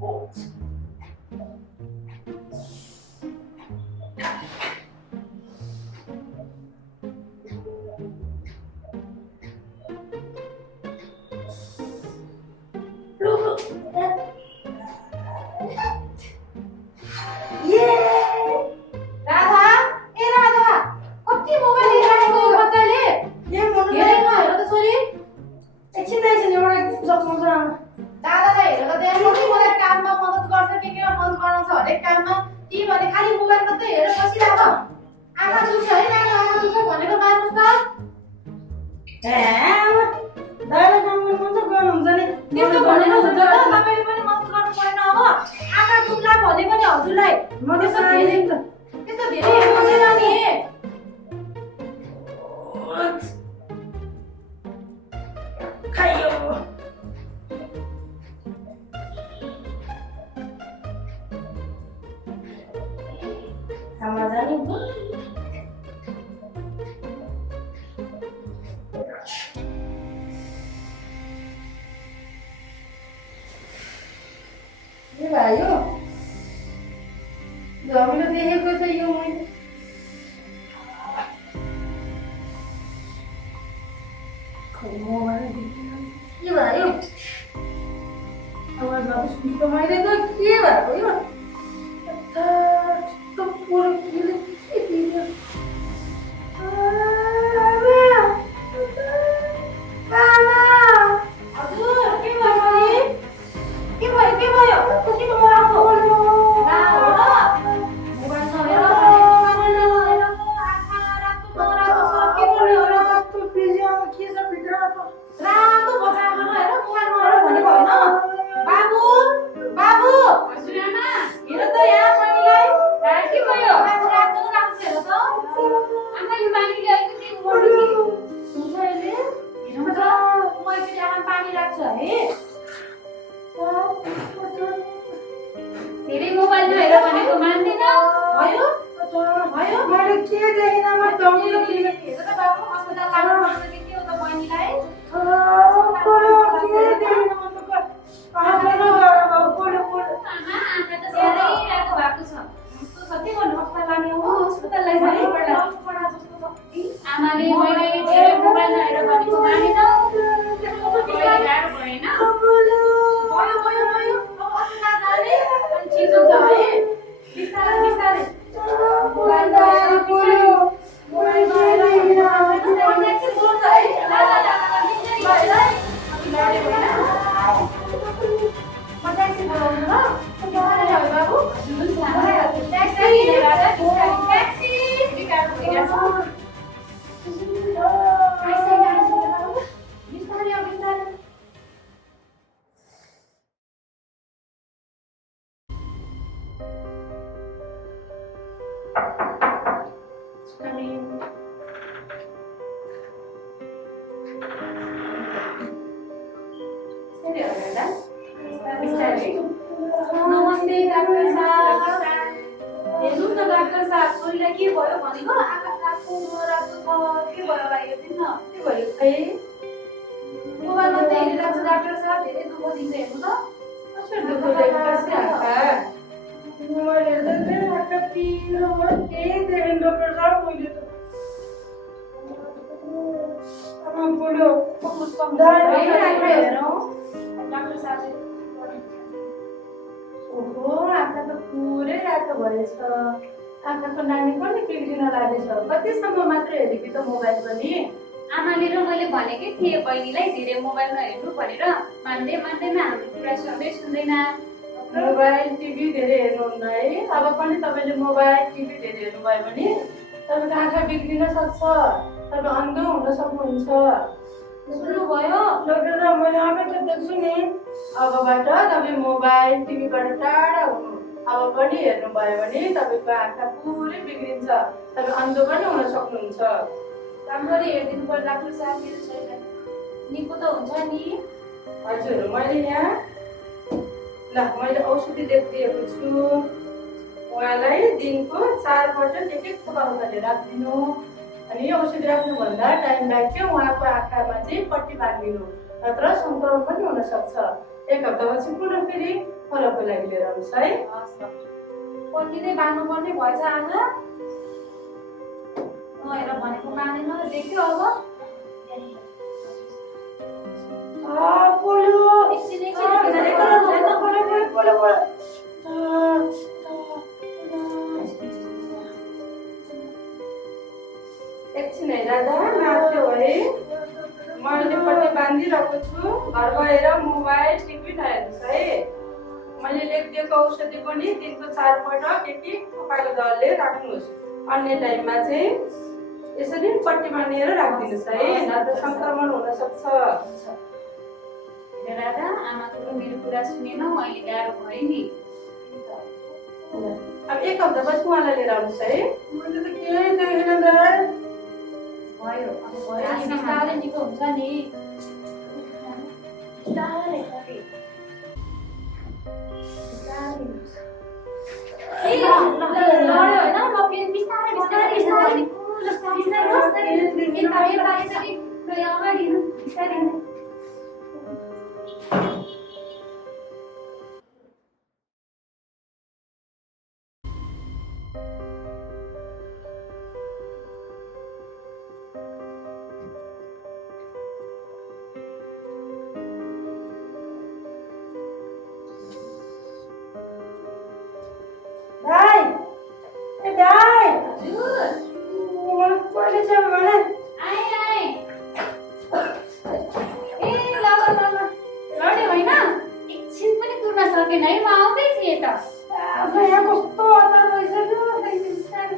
भयो हामीले देखेको त यो मैले के भयो आवाजमा सुनेको मैले त के भएको यो पुरो के दियो आँखाको नानी पनि बिग्रिन लागेछ कतिसम्म मात्र हेरेकी त मोबाइल पनि आमाले र मैले भनेकै थिएँ बहिनीलाई धेरै मोबाइल नहेर्नु भनेर मान्दै मान्दैमा हाम्रो कुरा सुन्दैन मोबाइल टिभी धेरै हेर्नुहुन्न है अब पनि तपाईँले मोबाइल टिभी धेरै हेर्नुभयो भने तपाईँको आँखा बिग्रिन सक्छ तपाईँ अन्धो हुन सक्नुहुन्छ सुन्नुभयो डक्टर मैले आफै त देख्छु नि अबबाट तपाईँ मोबाइल टिभीबाट टाढा हुनु अब पनि हेर्नुभयो भने तपाईँको आँखा पुरै बिग्रिन्छ तपाईँ अन्धो पनि हुन सक्नुहुन्छ राम्ररी हेरिदिनु पर्छ डाक्टर साहब मेरो छैन निको त हुन्छ नि हजुर मैले यहाँ ल मैले औषधि लेखिदिएको छु उहाँलाई दिनको 4 पटक एक थोपाले राखिदिनु अनि यो औषधि राख्नुभन्दा टाइम लाग्छ उहाँको आँखामा चाहिँ पट्टी बाँधिदिनु नत्र सङ्क्रमण पनि हुन सक्छ 1 हप्तापछि पुनः फेरि फरकको लागि लिएर आउनुहोस् है। पट्टी नै बाँध्नुपर्ने भएछ आमा। हेर भनेको मानेन देख्यो अब। पोलो एकछिन एकछिन है राधा, नाच्यो है। मैले पट्टी बाँधिरहेको छु। घर गएर मोबाइल टिभी नहेर्नुहोस् है। मैले लेखिदिएको औषधि पनि दिनको 4 पटक एक थोपाको दरले राख्नुहोस्। अन्य टाइममा चाहिँ यसरी पट्टी बाँधेर राखिदिनुहोस् है, नत्र सङ्क्रमण हुन सक्छ। राधा, आमाको र मेरो कुरा सुनेन, अहिले गाह्रो भयो नि। अब 1 हप्तापछि उहाँलाई लिएर आउनुहोस् है। मैले त केही देखेन दाइ। भयो, अब भयो नि, बिस्तारै निको हुन्छ नि। बिस्तारै गरी। लड्यो होइन, म फेरि बिस्तारै बिस्तारै बिस्तारै अगाडि बिस्तारै। दाइ, ए दाइ, हजुर, मलाई पहिले चाहिँ भने आएँ। ए ल लड्यो होइन, एकछिन पनि तुर्न सकेन है, म आउँदै थिएँ त। आफै यहाँ कस्तो हतार भइसक्यो। बिस्तारै।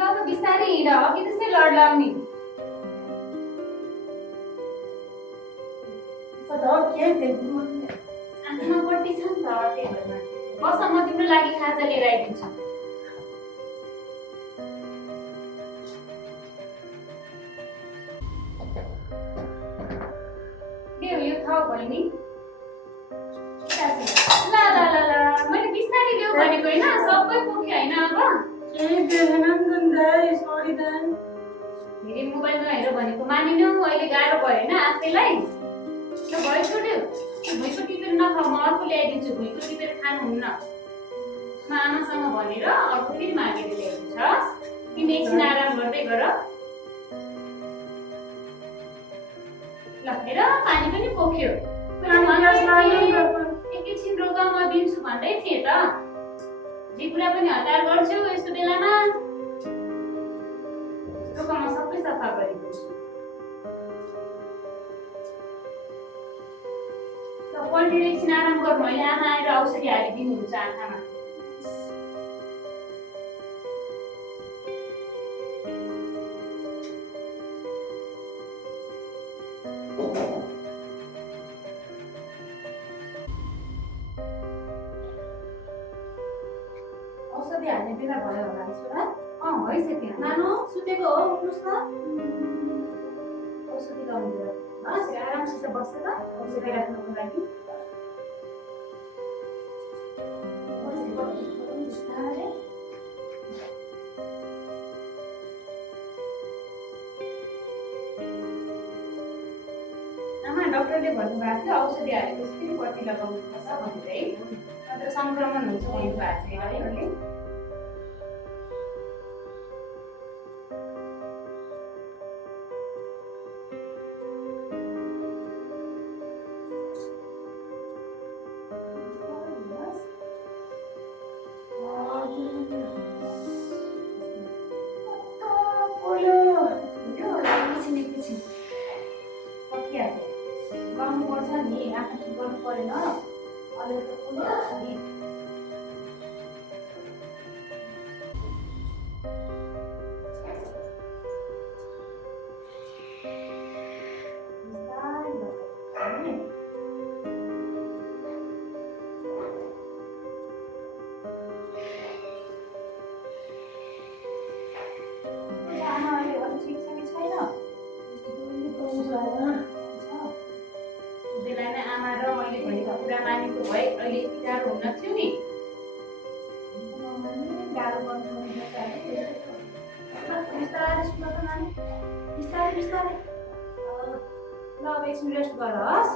अब बिस्तारै हिँड, अघि त्यस्तै लड्लाउने। केही देख्नु आँखामा पट्टी छ नि त, त्यही भएर। बस, म तिम्रो लागि खाजा लिएर आइदिन्छु। के हो यो थाहा बहिनी? ल मैले बिस्तारै ल्याऊ भनेको होइन, सबै पुग्यो होइन अब। केही देखेन नि त दाइ, सरी दाइ। फेरि मोबाइल नहेर भनेको मानिन, अहिले गाह्रो भयो होइन आफैलाई। ल भयो छोड्यो, भुइँको टिपेर नखाऊ, म अर्को ल्याइदिन्छु। भुइँको टिपेर खानुहुन्न। म आमासँग भनेर अर्को फेरि मागेर ल्याइदिन्छ। तिमी एकछिन आराम गर्दै गर। ल हेर, पानी पनि पोख्यो। एकैछिन रोग, म दिन्छु भन्दै थिएँ त। जे कुरा पनि हतार गर्छु यस्तो बेलामा। रोग, म सबै सफा गरिदिन्छु। ल पल्टेर एकछिन आराम गर्नु, अहिले आमा आएर औषधि हालिदिनुहुन्छ आँखामा। औषधि हाल्ने बेला भयो होला नि छोरा? भइसक्यो। नानु सुतेको हो, उठ्नुहोस् न। औषधि लाउनु बेला बस आरामसित बस्छ त, औषधि राख्नको लागि। बिस्तारै। आमा, डाक्टरले भन्नुभएको थियो औषधि हालेपछि फेरि पट्टी लगाउनुपर्छ भनेर है, नत्र सङ्क्रमण हुन्छ भन्नुभएको थियो है अहिले। एकछिन सकिहाल्यो। गर्नुपर्छ नि, आँखा ठिक गर्नु परेन। अहिले त पुलिस नि। बेला नै आमा र मैले भनेको कुरा मानेको भए अहिले यति गाह्रो हुन थियो नि गाह्रो पर्नु बिस्तारै सुन त नानी बिस्तारै बिस्तारै ल अब एकछिन रेस्ट गर हस्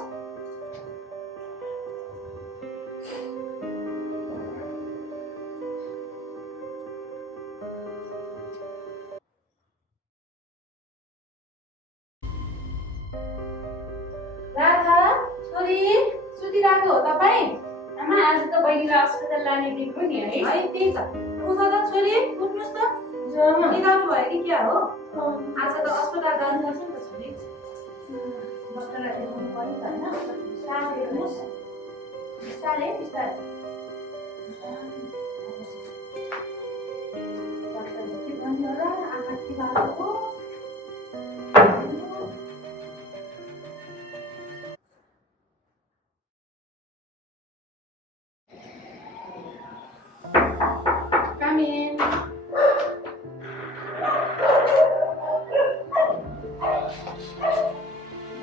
राधा छोरी सुतिरहेको हो तपाईँ आमा आज त बहिनीलाई अस्पताल लाने दिन हो नि है है त्यही त उठ त छोरी उठ्नुहोस् त निदाउनु भयो कि क्या हो आज त अस्पताल जानुपर्छ नि त छोरी डक्टरलाई देखाउनु पर्यो त होइन सास हेर्नुहोस् बिस्तारै बिस्तारै डक्टरले के भन्यो होला आँखा के भएको Come in.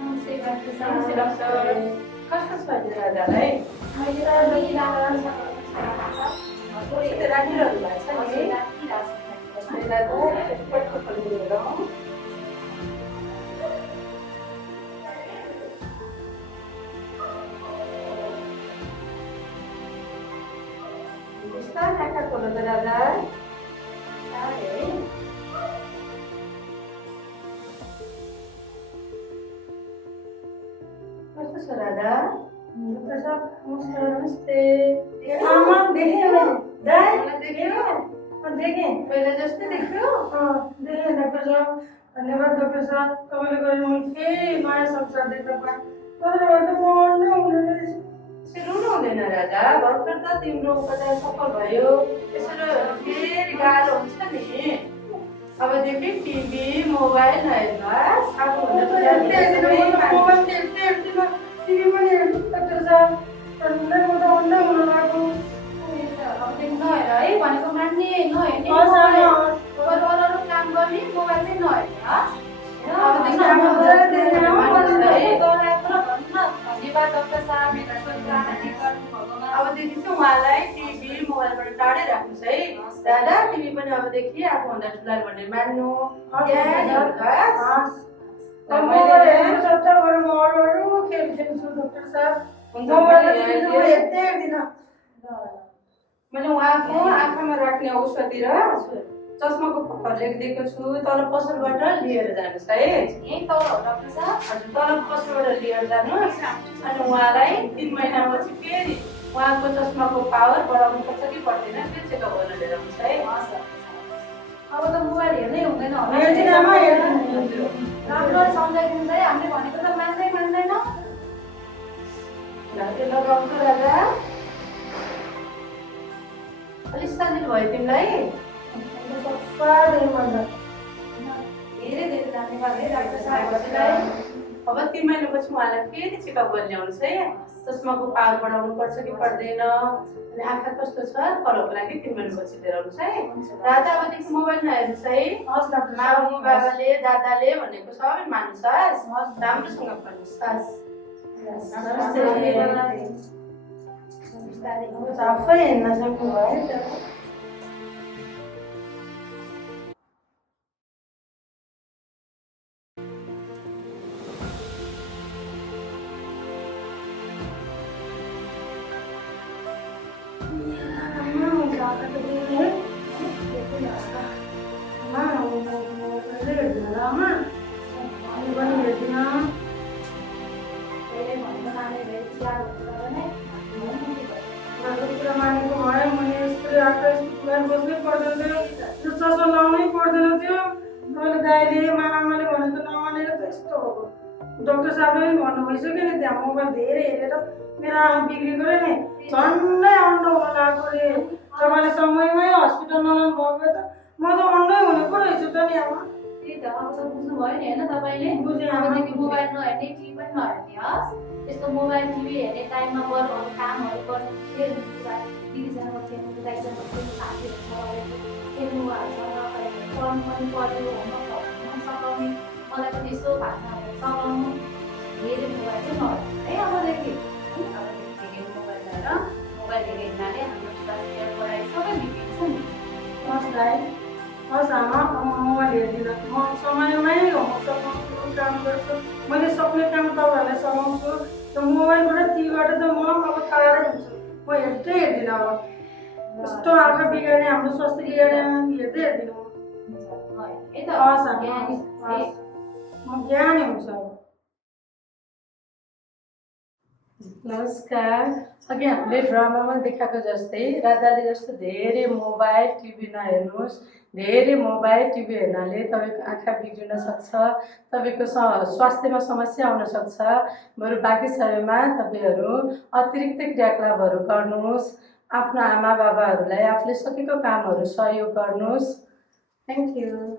नमस्ते डाक्टर साहब नमस्ते डक्टर कस्तो छ राजालाई मैले त राखिरहनु राखिरहनु भएको छ नि राखिरहेको बिस्तारै आँखा खोल्नु त राजा कस्तो छ राजा नमस्ते आमा देखेँ मलाई देख्यो देखेँ पहिला जस्तै देख्यो देखेँ डाक्टर साहब धन्यवाद डाक्टर साहब तपाईँले गरेर मैले फेरि नयाँ संसार देख्न पाएँ तर त मन नै हुने रहेछ रुनु हुँदैन राजा भर्खर त तिम्रो उपचार सफल भयो यसरी फेरि गाह्रो हुन्छ नि अबदेखि टिभी मोबाइल नहेर्नुहोस् मोबाइल हेर्दिनँ टिभी पनि हेर्नु डाक्टर साहब अन्नै म त अन्नै हुन लाग्यो अबदेखि नहेर है भनेको मान्ने नहेर्ने हस् आमा अरू अरू काम गर्ने मोबाइल चाहिँ नहेर्ने अबदेखि आमा मजाले देख्ने मानिस है। धन्यवाद डाक्टर साहब अबदेखि चाहिँ उहाँलाई टिभी मोबाइलबाट टाढै राख्नुहोस् है दादा टिभी पनि अबदेखि आफूभन्दा ठुलाले भन्ने मान्नु मोबाइल हेर्नु सट्टाबाट म अरू खेल खेल्छु डाक्टर साहब मोबाइल हेर्दिनँ मैले उहाँको आँखामा राख्ने औषधि र चस्माको पत्ता लेखिदिएको छु तल पसलबाट लिएर जानुहोस् है यही तल हो डाक्टर साहब हजुर तल पसलबाट लिएर जानुहोस् अनि उहाँलाई 3 महिनापछि फेरि उहाँको चस्माको पावर बढाउनु पर्छ कि पर्दैन त्यो चेकअप गर्न लिएर आउनुहोस् है अब त मोबाइल हेर्नै हुँदैन होला हेर्दिनँ आमा हेर्दिनँ राम्रो सम्झाइदिनु है हामीले भनेको त मान्दै मान्दैन त्यो लगाउँछु राजा अलिक सजिलो भयो तिमीलाई सफा देख्नु धेरै धेरै धन्यवाद है डाक्टर साहब अब 3 महिनापछि उहाँलाई फेरि चेकअप गर्न ल्याउनुहोस् है चस्माको पावर बढाउनु पर्छ कि पर्दैन अनि आँखा कस्तो छ फरकको लागि 3 महिनापछि लिएर आउनुहोस् है राजा अबदेखि मोबाइल नहेर्नुहोस् है हस् डाक्टर मामु बाबाले दादाले भनेको सबै मान्नुहोस् राम्रोसँग पढ्नुहोस् आफै हेर्न सक्नु भयो नि त मानेको भए मैले यस्तो आँखा बस्नै पर्दैन थियो त्यो चस्मा लाउनै पर्दैन थियो तपाईँले दाइले आमाले भनेको नमानेर त यस्तो हो डाक्टर साहबले पनि भन्नु भइसक्यो नि त्यहाँ मोबाइल धेरै हेरेर मेरो आमा बिग्रेको रे नि झन्डै अन्डो हुन लाग्यो रे तपाईँले समयमै हस्पिटल नलानु भएको भए त म त अन्डै हुने पो रहेछु त नि आमा त्यही त अब त बुझ्नु भयो नि होइन तपाईँले बुझेँ अबदेखि मोबाइल नहेर्ने टिभी पनि नहेर्ने हस् यस्तो मोबाइल टिभी हेर्ने टाइममा बरु अरू कामहरू गर्नु खेल्नु दिदीसँग खेल्नु दाइसँग खेल्नु साथीहरूसँग खेल्नु उहाँहरूसँग पढ्नु पनि पढ्यो होमवर्क पनि सघाउने मलाई पनि यसो भाषाहरू सघाउनु धेरै मोबाइल चाहिँ नहेर्नु है अबदेखि धेरै मोबाइल आमा मोबाइल हेर्दिनँ म समयमै होमवर्क सघाउँछु काम गर्छु मैले सक्ने काम तपाईँहरूलाई सघाउँछु र मोबाइलबाट टिभीबाट त म अब टाढै हुन्छु म हेर्दिनँ अब यस्तो आँखा बिगार्ने हाम्रो स्वास्थ्य बिगार्ने हेर्दिनँ हस् म ज्ञानी हुन्छ अब नमस्कार अघि हामीले ड्रामामा देखाएको जस्तै राजाले जस्तो धेरै मोबाइल टिभी नहेर्नुहोस् धेरै मोबाइल टिभी हेर्नाले तपाईँको आँखा बिग्रिन सक्छ तपाईँको स्वास्थ्यमा समस्या आउन सक्छ बरु बाँकी समयमा तपाईँहरू अतिरिक्त क्रियाकलापहरू गर्नुहोस् आफ्नो आमा बाबाहरूलाई आफूले सकेको कामहरू सहयोग गर्नुहोस् थ्याङ्क यू